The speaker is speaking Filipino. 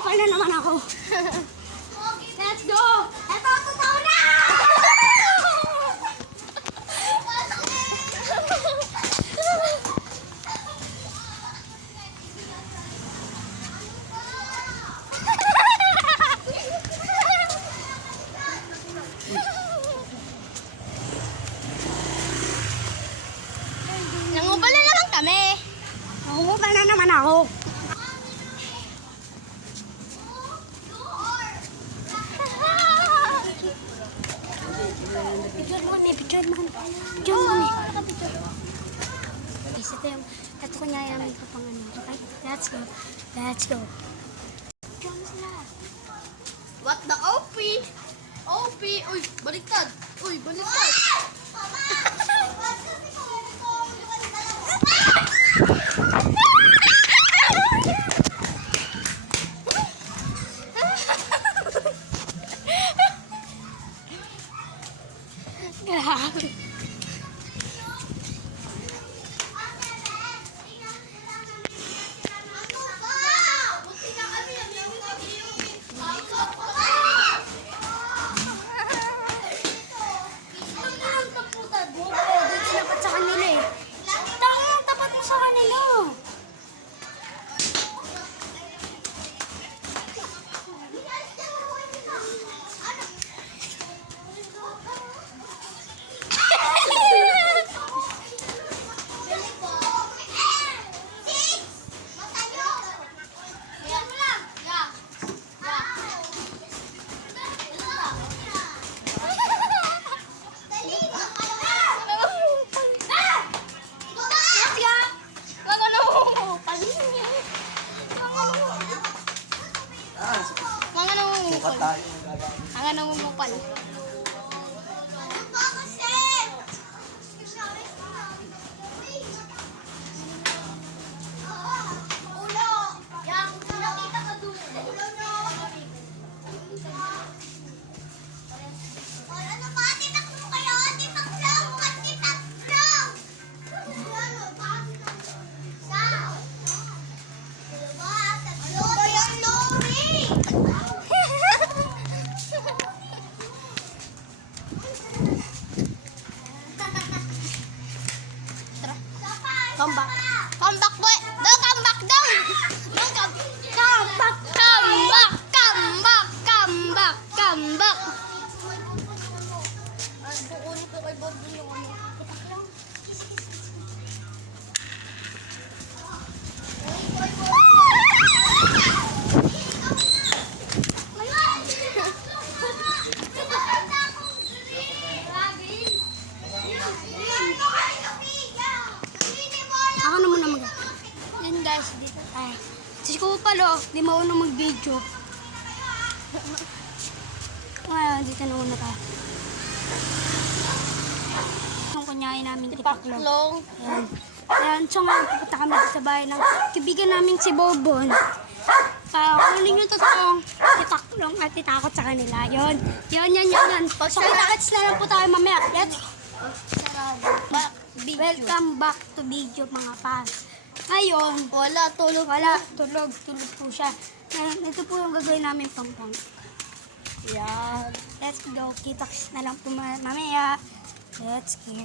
Nangungupal na naman ako. Let's go! Eto, totoo na! Nangungupal na naman kami. Nangungupal na naman ako. Picture mo ni. Ito ko niya yung kapang ano. Okay? Let's go. Picture mo sila. What the OP? OP! Uy, baliktad! Grabe. Dapat sa kanila eh. Tanging tapat mo sa kanila. Ang nangungupal. Come back, boy. No, come back down. No, come back. Kukunin ko kay Bob yung ano. Ako naman na mag... Yan guys, dito tayo. Si Kupalo, di maunang mag-video. Ngayon, dito na muna tayo. Yung kunyain namin tipaklong. Long. Ayan. Ayan, so ngayon, pupunta kami sa bahay ng kaibigan namin si Bobon. Kunin yung totoong titaklong at titakot sa kanila. Yun. So, kita-kits na lang po tayo mamaya. Let's go. Welcome back to video mga fans. Ngayon, tulog po siya. Ngayon, ito po yung gagawin namin pang-pang. Yan. Let's go. Kita-kits na lang po mamaya. Let's go.